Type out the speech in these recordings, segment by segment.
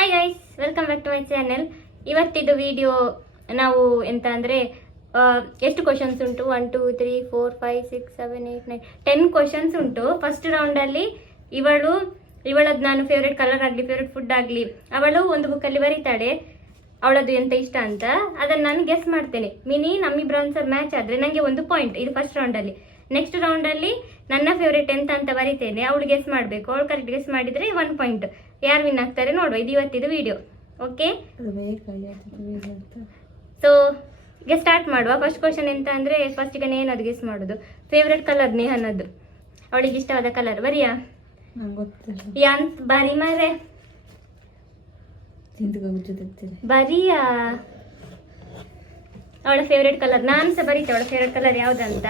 Hi guys, welcome back to my channel. ಇವತ್ತಿದ್ದು video ನಾವು ಎಂತ ಅಂದರೆ ಎಷ್ಟು ಕ್ವಶನ್ಸ್ ಉಂಟು, 1 2 3 4 5 6 7 8 9 10 ಕ್ವಶನ್ಸ್ ಉಂಟು. ಫಸ್ಟ್ ರೌಂಡಲ್ಲಿ ಇವಳದ್ದು ನಾನು ಫೇವ್ರೆಟ್ ಕಲರ್ ಆಗಲಿ ಫೇವ್ರೆಟ್ ಫುಡ್ ಆಗಲಿ ಅವಳು ಒಂದು ಬುಕ್ಕಲ್ಲಿ ಬರೀತಾಳೆ ಅವಳದು ಎಂತ ಇಷ್ಟ ಅಂತ. ಅದನ್ನು ನಾನು ಗೆಸ್ ಮಾಡ್ತೇನೆ. ನಮ್ಮಿಬ್ಬರ ಆನ್ಸರ್ ಮ್ಯಾಚ್ ಆದರೆ ನನಗೆ 1 ಪಾಯಿಂಟ್. ಇದು ಫಸ್ಟ್ ರೌಂಡಲ್ಲಿ. ನೆಕ್ಸ್ಟ್ ರೌಂಡಲ್ಲಿ ನನ್ನ ಫೇವ್ರೇಟ್ ಎಂತ ಅಂತ ಬರೀತೇನೆ, ಅವಳು ಗೆಸ್ ಮಾಡಬೇಕು. ಅವಳು ಕರೆಕ್ಟ್ ಗೆಸ್ ಮಾಡಿದರೆ 1 ಪಾಯಿಂಟ್. ಯಾರು ವಿನ್ ಆಗ್ತಾರೆ ನೋಡುವ. ಇದು ಇವತ್ತಿದು ವಿಡಿಯೋ. ಓಕೆ, ಸೊ ಈಗ ಸ್ಟಾರ್ಟ್ ಮಾಡುವ. ಫಸ್ಟ್ ಕ್ವಶನ್ ಎಂತ ಅಂದರೆ ಫಸ್ಟಿಗೆ ನೇಹನದು ಗೆಸ್ ಮಾಡೋದು. ಫೇವ್ರೆಟ್ ಕಲರ್ ನೇಹನದ್ದು, ಅವಳಿಗೆ ಇಷ್ಟವಾದ ಕಲರ್. ಬರಿಯಾ ಯಾಂತ್ ಬರಿ ಮಾರೆ ಬರಿಯಾ. ಅವಳ ಫೇವ್ರೆಟ್ ಕಲರ್ ನಾನು ಸಹ ಬರೀತೆ. ಅವಳ ಫೇವ್ರೆಟ್ ಕಲರ್ ಯಾವುದಂತ.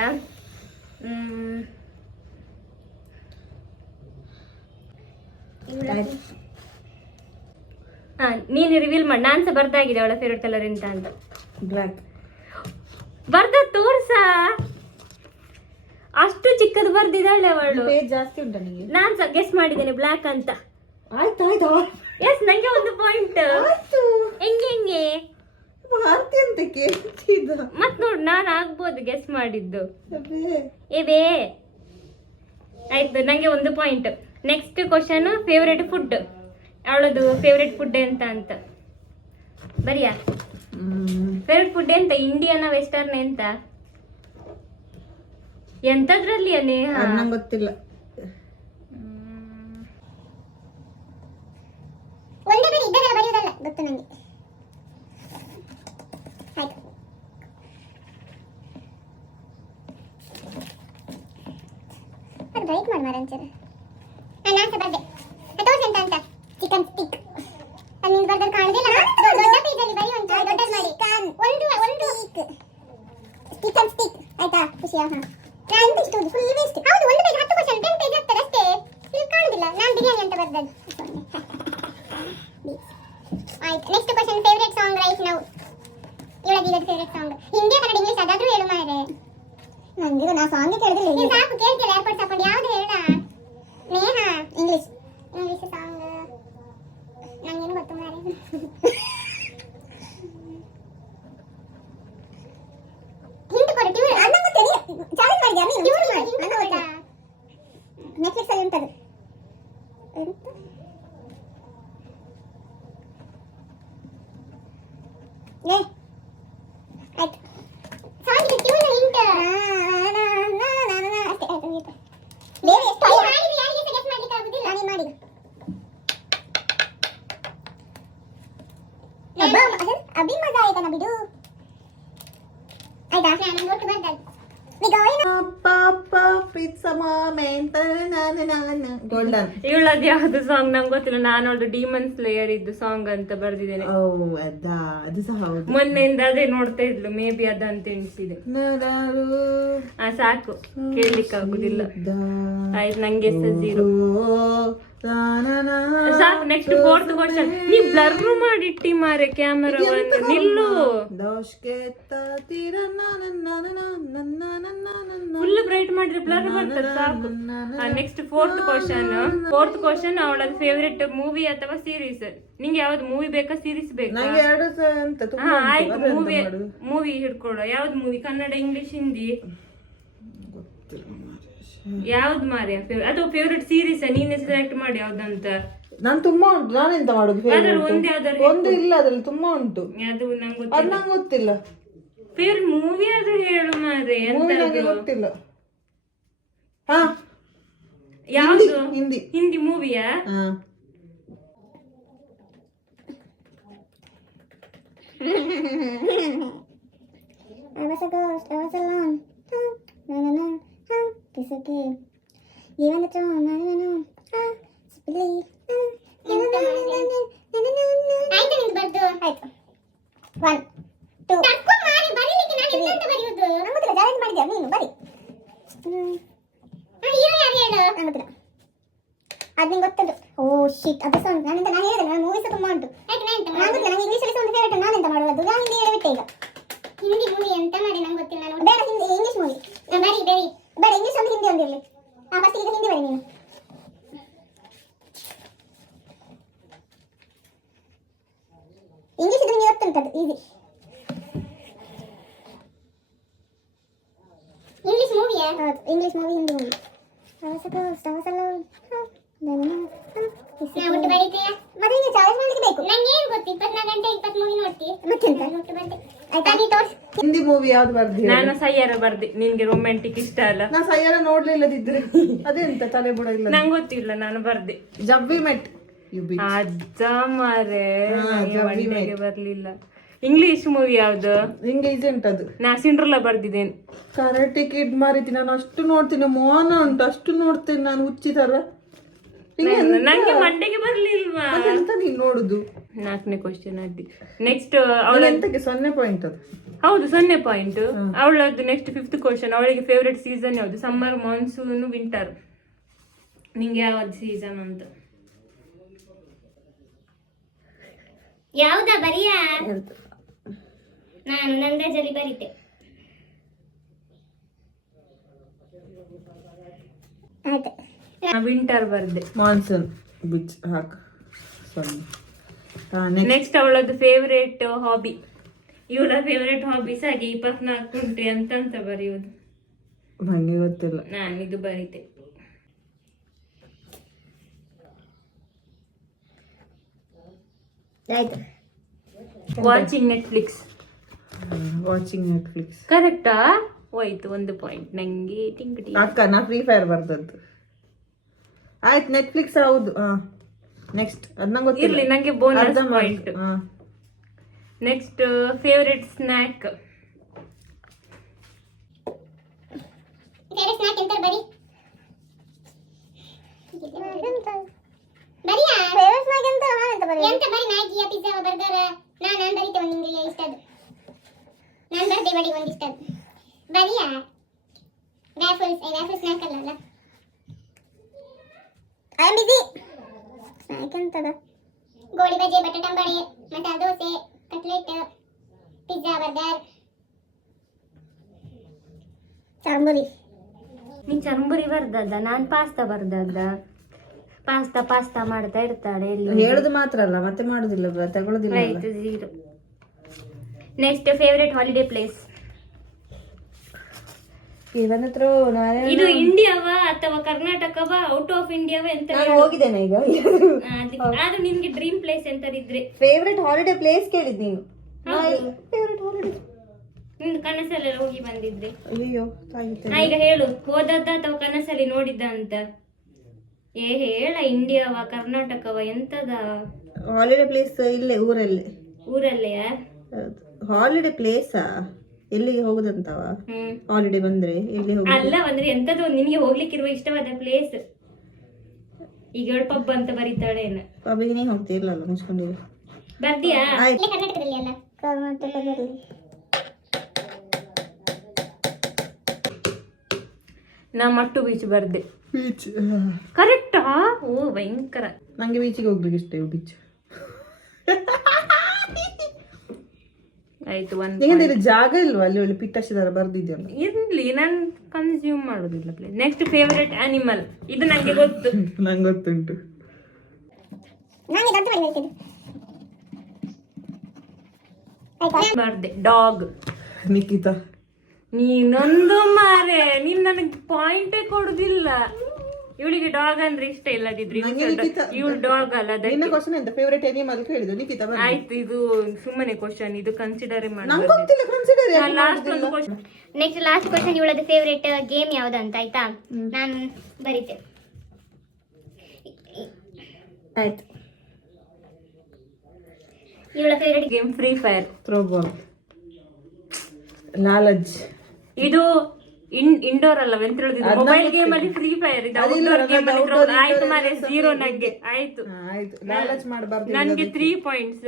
ನೀನು ರಿವೀಲ್ ಮಾಡಿ. ನಾನು ಸಹ ಬರ್ದಾಗಿದೆ ಅವಳ ಫೇವ್ರೆಟ್ ಕಲರ್ ಎಂತ ಅಂತ. ಬ್ಲ್ಯಾಕ್ ಬರ್ದ ತೋರ್ಸ. ಅಷ್ಟು ಚಿಕ್ಕದು ಬರ್ದಿದ್ದಾಳೆ ಅವಳು. ಜಾಸ್ತಿ ಉಂಟ ನಿಮಗೆ. ನಾನು ಸಹ ಗೆಸ್ ಮಾಡಿದ್ದೇನೆ ಬ್ಲ್ಯಾಕ್ ಅಂತ. ಆಯ್ತಾಯ್ತು. ಎಸ್, ನಂಗೆ 1 ಪಾಯಿಂಟ್. ಹೆಂಗೆ ಮತ್ ನೋಡು, ನಾನು ಆಗ್ಬೋದು ಗೆಸ್ ಮಾಡಿದ್ದು. ಏವೇ ಆಯ್ತು, ನಂಗೆ 1 point. Next question favourite food. ಅವಳದು ಫೇವ್ರೆಟ್ ಫುಡ್ ಎಂತ ಅಂತ ಬರಿಯಾ. ಫೇವ್ರೆಟ್ ಫುಡ್ ಎಂತ, ಇಂಡಿಯನ್ ವೆಸ್ಟರ್ನ್ ಎಂತ ಎಂತದ್ರಲ್ಲಿ ನೇಹ ಗೊತ್ತಿಲ್ಲ. ಗೊತ್ತು ನಂಗೆ. ಅದು ರೈಟ್ ಮಾಡಿ ಮಾರ ಅಂಚರ. ನಾನು ಸಹ ಬರ್ದೆ. ತೋರ್ಸಿ ಎಂತ ಅಂತ. Chicken stick. ಅಲ್ಲಿ ನೀವು ಬರ್ದಲ್ಲಿ ಕಾಣುದಿಲ್ಲ. ದೊಡ್ಡ ಪೇಜಲ್ಲಿ ಬರಿ ಉಂಟು. ದೊಡ್ಡದು ಮಾಡಿ. ಒಂದು ಚಿಕನ್ ಸ್ಟಿಕ್. ಆಯ್ತಾ ಖುಷಿಯಾ? ನಾನು ಇಷ್ಟು ಫುಲ್ ವೇಸ್ಟ್. ಹೌದು, ಒಂದು ಪೇಜ್ 10 ಕ್ವಶನ್ 10 ಪೇಜ್ ಆಗ್ತದೆ ಅಷ್ಟೇ. ಇಲ್ಲಿ ಕಾಣುದಿಲ್ಲ. ನಾನು ಬಿರಿಯಾನಿ ಅಂತ ಬರ್ದದ್ದು. ಆಯ್ತು, next question favourite song right now. ಇವಳದ್ದು favourite song Hindi Kannada English ಅದಾದ್ರೂ ಹೇಳು ಮಾರೆ. ನಂಗೆ ನಾ ಸಾಂಗ್ ಕೇಳಿದ್ರೆ ನೀನು ಸಾಕು ಕೇಳ್ತಿಲ್ಲ. ಏರ್ಪೋರ್ಟ್ ಹಾಕೊಂಡು ಯಾವ್ದು ಹೇಳ ನೇಹ. ಇಂಗ್ಲಿಷ್ ಸಾಂಗ್ ನಂಗೇನು ಗೊತ್ತು ಮಾರೆ. ಹಿಂಟ್ ಕೊಡು. ಟ್ಯೂನ್ ಅಣ್ಣ ಗೊತ್ತೇನೆ. ಚಾಲೆಂಜ್ ಮಾಡಿದ್ಯಾ ನೀನು? ಟ್ಯೂನ್ ಮಾಡಿ. ಅಣ್ಣ ಗೊತ್ತಾ? ನೆಟ್ಫ್ಲಿಕ್ಸ್ ಅಲ್ಲಿ ಉಂಟದು. ಎಂತ ಏ ಆಯ್ತು. Song tune hint. ಅಷ್ಟೇ ಆಯ್ತು. ಬೇರೆ ಎಷ್ಟು ಮಾಡಿದ್ವಿ? ಯಾರಿಗೆ ಗೆಸ್ ಮಾಡ್ಲಿಕ್ಕೆ ಆಗುದಿಲ್ಲ. ನಾನು ಮಾಡಿ. ಅಭಿ ಮಜಾ ಆಯ್ತಾ ನಾ ಬಿಡು. ಆಯ್ತಾ? ನಾನು ಗೊತ್ತು ಬರ್ದಾಯ್ತು. ಗೋಲ್ಡನ್. ಇವಳದ್ದು ಯಾವ್ದು ಸಾಂಗ್ ನಂಗೆ ಗೊತ್ತಿಲ್ಲ. ನಾನು ಅವಳು ಡಿಮನ್ ಸ್ಲೇಯರ್ ಇದ್ದು ಸಾಂಗ್ ಅಂತ ಬರ್ದಿದ್ದೇನೆ. ಅದು ಸಹ ಹೌದು. ಮೊನ್ನೆಯಿಂದ ಅದೇ ನೋಡ್ತಾ ಇದ್ಲು. ಮೇ ಬಿ ಅದಂತ ಎಣಿಸಿದೆ. ಸಾಕು, ಕೇಳಲಿಕ್ಕೆ ಆಗುದಿಲ್ಲ. ಆಯ್ತು, ನಂಗೆ 0. ಸಾಕು. Next 4th question. ನೀ ಬ್ಲರ್ ಮಾಡಿಟ್ಟಿ ಮಾರೆ ಕ್ಯಾಮರಾವನ್ನು. ನಿಲ್ಲು. ಫುಲ್ ಬ್ರೈಟ್ ಮಾಡಿದ್ರೆ ಬ್ಲರ್ ಬರ್ತದೆ. ಸಾಕು. Next 4th question. ಅವಳದ ಫೇವ್ರೆಟ್ ಮೂವಿ ಅಥವಾ ಸೀರೀಸ್. ನಿಂಗೆ ಯಾವ್ದು ಮೂವಿ ಬೇಕಾ ಸೀರೀಸ್ ಬೇಕಾ? ಆಯ್ತು, ಮೂವಿ ಹಿಡ್ಕೊಡು. ಯಾವ್ದು ಮೂವಿ? ಕನ್ನಡ, ಇಂಗ್ಲಿಷ್, ಹಿಂದಿ? ಯಾವ್ದು ಮಾರ್ಯ? ಅದು ಫೇವ್ರೆಟ್ ಸೀರೀಸ್ ನೀನೇ ಸೆಲೆಕ್ಟ್ ಮಾಡಿ ಯಾವ್ದಂತ. ನಾನು ತುಂಬಾ ಉಂಟು. ನಾನೆಂತ ಮಾಡುದು? ಒಂದು ಇಲ್ಲ, ಅದ್ರಲ್ಲಿ ತುಂಬಾ ಉಂಟು. ಅದು ನಂಗೆ ಗೊತ್ತಿಲ್ಲ. ಫೇವ್ರೆಟ್ ಮೂವಿ ಆದ್ರೂ ಹೇಳು ಮಾರೆ. ನಂಗೆ ಗೊತ್ತಿಲ್ಲ. ಯಾವ್ದು? Hindi ಮೂವಿಯಾ? I was a ghost, I was alone. Na. It's okay. Even the throne, I don't know. Just believe. ಆಯ್ತು, ನಿಂದು ಬರ್ದು. ಆಯ್ತು. 1 2 ತಕ್ಕೋ ಮಾರಿ ಬರಿಲಿಕ್ಕೆ. ನಾನು ಎಂತ ಬರೆಯುವುದು? ನಂಗೆ ಗೊತ್ತಿಲ್ಲ. ಚಾಲೆಂಜ್ ಮಾಡಿದ್ಯಾ ನೀನು? ಬರಿ. ಹೀರೋ ಯಾರು ಹೇಳು? ನಂಗೆ ಗೊತ್ತಿಲ್ಲ. ಅದು ನಿಂಗೆ ಗೊತ್ತುಂಟು. ಓ ಶಿಟ್, ಅದು ಸಹ ಉಂಟು. ನಾನು ಹೇಳಿದೆ, ನಾನು ಮೂವೀಸ್ ತುಂಬಾ ಉಂಟು. ಆಯ್ತು, ನಾನು ಎಂತ ನಂಗೆ ಗೊತ್ತಿಲ್ಲ. ನಂಗೆ ಇಂಗ್ಲೀಷಲ್ಲಿ ಸಹ ಒಂದು ಫೇವ್ರೇಟ್. ನಾನು ಎಂತ ಮಾಡುವುದು? ನಾನು ಹಿಂದಿ ಹೇಳಿಬಿಟ್ಟೆ ಈಗ. ಹಿಂದಿ ಮೂವಿ ಎಂತ ಮಾಡಿ ನಂಗೆ ಗೊತ್ತಿಲ್ಲ. ನಾನು ಬೇಡ, ಹಿಂದಿ ಇಂಗ್ಲೀಷ್ ಮೂವಿ ಬರಿ. ಬೇಡ, ಇಂಗ್ಲೀಷ್ ಒಂದು ಹಿಂದಿ ಒಂದು ಇರಲಿ. ಫಸ್ಟ್ ಈಗ ಹಿಂದಿ ಬರಿ ನೀನು. ಉಂಟದು ಈಸಿ. ಇಂಗ್ಲಿಷ್ ಮೂವಿಯಾ? ಹೌದು, ಇಂಗ್ಲಿಷ್ ಮೂವಿ, ಹಿಂದಿ ಮೂವಿ. ಒಟ್ಟು ಬರೀತೀಯಾ? ಮತ್ತೆ ಈಗ ಚಾಯ್ಸ್ ಮಾಡ್ಲಿಕ್ಕೆ ಬೇಕು. ನಂಗೆ ಏನು ಗೊತ್ತು, 24 ಗಂಟೆ 20 ಮೂವಿ ನೋಡ್ತೀವಿ. ಮತ್ತೆಂತ ಒಟ್ಟು ಬರ್ದೆ. ಆಯ್ತಾ, ನೀ ತೋರ್ಸು. ಹಿಂದಿ ಮೂವಿ ಯಾವ್ದು ಬರ್ದಿ? ನಾನು ಸಯ್ಯಾರ ಬರ್ದೆ. ನಿನ್ಗೆ ರೊಮ್ಯಾಂಟಿಕ್ ಇಷ್ಟ ಅಲ್ಲ? ನಾ ಸಯ್ಯಾರ ನೋಡ್ಲಿಲ್ಲದಿದ್ರೆ ಅದೆಂತ ತಲೆ ಬುಡ ಇಲ್ಲ. ನಂಗೆ ಗೊತ್ತಿಲ್ಲ, ನಾನು ಬರ್ದೆ. ಜಬ್ಬಿ ಮೆಟ್ ಅಜ್ಜ ಮಾರೆ, ಜಬ್ಬಿ ಮನೆಗೆ ಬರ್ಲಿಲ್ಲ. ಇಂಗ್ಲಿಷ್ ಮೂವಿ ಯಾವ್ದು? ಹಿಂಗೆ ಇದು ಉಂಟದು. ನಾ ಸಿಂಡ್ರಲ್ಲ ಬರ್ದಿದ್ದೇನೆ. ಕರಾಟೆ ಕಿಡ್ ಮಾರಿತಿ, ನಾನು ಅಷ್ಟು ನೋಡ್ತೀನಿ. ಮೋಹನ ಉಂಟು, ಅಷ್ಟು ನೋಡ್ತೇನೆ ನಾನು, ಹುಚ್ಚಿ ತರ. ನಂಗೆ ಮಂಡೆಗೆ ಬರ್ಲಿಲ್ವಾ? ಅದೆಂತ ನೀನ್ ನೋಡುದು? 4ನೇ ಕ್ವಶನ್ ಅದ್ದಿ. ನೆಕ್ಸ್ಟ್ ಅವಳ ಎಂತಕ್ಕೆ 0 ಪಾಯಿಂಟ್ ಅದು? ಹೌದು 0 ಪಾಯಿಂಟ್. ಅವಳದ್ದು ನೆಕ್ಸ್ಟ್ 5th ಕ್ವಶನ್. ಅವಳಿಗೆ ಫೇವ್ರೆಟ್ ಸೀಸನ್ ಯಾವ್ದು? Summer, monsoon, winter. ನಿಂಗೆ ಯಾವ್ದು ಸೀಸನ್ ಅಂತ? ಯಾವ್ದಾ ಬರಿಯಾ? ನಾನು ನಂದಜಲಿ ಬರೀತೆ. ಆಯ್ತು, ವಿಂಟರ್ ಬರ್ದೆ. ಮಾನ್ಸೂನ್ ಬಿಚ್ ಹಾಕ. ನೆಕ್ಸ್ಟ್ ಅವಳದ್ದು ಫೇವ್ರೇಟ್ ಹಾಬಿ. ಇವಳ ಫೇವ್ರೇಟ್ ಹಾಬೀಸ್ ಆಗಿ 24 ಉಂಟು ಅಂತ ಬರೆಯುವುದು. ನಂಗೆ ಗೊತ್ತಿಲ್ಲ. ನಾನು ಇದು ಬರೀತೆ. ಆಯ್ತು. Watching Netflix. ವಾಚಿಂಗ್ ನೆಟ್ಫ್ಲಿಕ್ಸ್ ಕರೆಕ್ಟಾ? ಹೋಯ್ತು 1 ಪಾಯಿಂಟ್ ನಂಗೆ. ಟಿಂಗ್ ಅಕ್ಕ, ನಾ ಫ್ರೀ ಫೈರ್ ಬರ್ದದ್ದು. ಆಯ್ತು, ನೆಟ್ಫ್ಲಿಕ್ಸ್ ಹೌದು. ನೆಕ್ಸ್ಟ್ ಅದ್ ನಂಗೆ ಗೊತ್ತಿಲ್ಲ. ಇರ್ಲಿ, ನಂಗೆ bonus point. Next favourite snack. Favourite snack ಎಂತ ಬರಿ? ಬರಿಯಾ? ಫೇವ್ರೆಟ್ ಸ್ನ್ಯಾಕ್ ಎಂತ? ಎಂತ ಬರಿ? ಮ್ಯಾಗಿಯಾ, ಪಿಜ್ಜಾ, ಬರ್ಗರ್? ನಾನು ಬರೀತೆ ಒಂದು ನಿಂಗೆ ಇಷ್ಟದ್ದು. ನಾನು ಬರ್ದೆ ಬಡಿ ಒಂದು ಇಷ್ಟದ್ದು. ಬರಿಯಾ? ವ್ಯಾಫಲ್ಸ್ ಸ್ನ್ಯಾಕ್ ಅಲ್ಲ. I am busy. ಸ್ನ್ಯಾಕ್ ಎಂತದ? ಗೋಳಿ ಬಜೆ, ಬಟಾಟಂಬಡೆ, masala dosa, cutlet, pizza, burger, churmuri. ನೀನ್ ಚರ್ಮುರಿ ಬರ್ದದ್ದ, ನಾನ್ ಪಾಸ್ತಾ ಬರ್ದದ್ದ. ಪಾಸ್ತಾ ಮಾಡ್ತಾ ಇರ್ತಾಳೆ. ಹೇಳುದು ಮಾತ್ರ ಅಲ್ಲ, ಮತ್ತೆ ಮಾಡುದಿಲ್ಲ, ತಗೊಳ್ಳೋದಿಲ್ಲ. ಆಯ್ತು 0. Next favourite holiday place. ಇವನ ಹತ್ರ ಇದು ಇಂಡಿಯಾವಾ ಅಥವಾ ಕರ್ನಾಟಕವಾ, ಔಟ್ ಆಫ್ ಇಂಡಿಯಾವಾ ಎಂತ? ನಾನು ಹೋಗಿದ್ದೇನೆ ಈಗ. ಆದ್ರೂ ನಿನ್ಗೆ ಡ್ರೀಮ್ ಪ್ಲೇಸ್ ಎಂತದಿದ್ರೆ? ಫೇವ್ರೆಟ್ ಹಾಲಿಡೇ ಪ್ಲೇಸ್ ಕೇಳಿದ್ ನೀನು. ಫೇವ್ರೆಟ್ ಹಾಲಿಡೇ ನಿನ್ ಕನಸಲ್ಲೆಲ್ಲ ಹೋಗಿ ಬಂದಿದ್ರೆ? ಅಯ್ಯೋ, ನಾ ಈಗ ಹೇಳು, ಹೋದದ್ದ ಅಥವಾ ಕನಸಲ್ಲಿ ನೋಡಿದ್ದ ಅಂತ? ಹೇಳ, ಇಂಡಿಯಾವಾ ಕರ್ನಾಟಕವಾ ಎಂತದ? ಹಾಲಿಡೇ ಪ್ಲೇಸ್ ಇಲ್ಲೇ ಊರಲ್ಲೆಯಾ? ಹಾಲಿಡೇ ಪ್ಲೇಸಾ? ಎಲ್ಲಿಗೆ ಹೋಗುದಂತವ? ಹಾಲಿಡೇ ಬಂದ್ರೆ ಎಲ್ಲಿ ಹೋಗುದು? ಅಲ್ಲ, ಅಂದ್ರೆ ಎಂತದ್ದು ನಿನ್ಗೆ ಹೋಗ್ಲಿಕ್ಕಿರುವ ಇಷ್ಟವಾದ ಪ್ಲೇಸ್. ಈಗ ಪಬ್ ಅಂತ ಬರೀತಾಳೆ. ಪಬ್ಬಿಗೆ ನೀ ಹೋಗ್ತಿರ್ಲಲ್ಲ, ಮುಚ್ಕೊಂಡಿರು. ಬರ್ದಿಯಾ? ಕರ್ನಾಟಕದಲ್ಲಿ ಅಲ್ಲ? ಕರ್ನಾಟಕದಲ್ಲಿ. ನಾ ಮಟ್ಟು ಬೀಚ್ ಬರ್ದೆ. ಬೀಚ್ ಕರೆಕ್ಟಾ? ಓ ಭಯಂಕರ. ನಂಗೆ ಬೀಚಿಗೆ ಹೋಗ್ಲಿಕ್ಕೆ ಇಷ್ಟ. ಬೀಚ್ ಆಯ್ತು. ನಿಂಗೆ ಜಾಗ ಇಲ್ವಾ ಅಲ್ಲಿ? ಒಳ್ಳೆ ಪಿಟ್ಟಸಿದಾರ ಬರ್ದಿದ್ಯಲ್ಲ. ಇರ್ಲಿ, ನಾನು ಕನ್ಸ್ಯೂಮ್ ಮಾಡೋದಿಲ್ಲ ಪ್ಲೇಸ್. Next favourite animal. ಇದು ನಂಗೆ ಗೊತ್ತು. ನಂಗೆ ಗೊತ್ತುಂಟು. ಬರ್ದೆ ಡಾಗ್. ನಿಖಿತಾ. ನೀನೊಂದು ಮಾರೆ, ನೀನ್ ನನಗೆ ಪಾಯಿಂಟೇ ಕೊಡುದಿಲ್ಲ. ಇವಳಿಗೆ ಡಾಗ್ ಅಂದ್ರೆ ಇಷ್ಟ ಇಲ್ಲದಿದ್ರು ಇವಳು ಡಾಗ್ ಅಲ್ಲ. ಫೇವರೇಟ್ ಅನಿಮಲ್ ಕೇಳಿದ್ದು ನಿಖಿತಾ. ಆಯ್ತು, ಇದು ಸುಮ್ಮನೆ ಕ್ವಶನ್, ಇದು ಕನ್ಸಿಡರ್ ನೆಕ್ಸ್ಟ್ ಲಾಸ್ಟ್ ಕ್ವಶನ್. ಇವಳದ ಫೇವರೇಟ್ ಗೇಮ್ ಯಾವ್ದಂತ ಆಯ್ತಾ? ನಾನು ಬರೀತೆ. ಆಯ್ತು. ಇವಳ favourite game free fire. Throwball, ಲಾಲಜ್. ಇದು ಇಂಡೋರ್ ಅಲ್ಲ, ಮೊಬೈಲ್ ಗೇಮ್ ಅಲ್ಲಿ ಫ್ರೀ ಫೈರ್. ಇದು ಔಟ್ಡೋರ್ ಗೇಮ್ ಅಲ್ಲಿ. ಆಯ್ತು ಮಾರೆ, 0 ನಂಗೆ. ಆಯ್ತು, ಲಾಲಚ್ ಮಾಡಬಾರ್ದು. ನನ್ಗೆ 3 ಪಾಯಿಂಟ್ಸ್.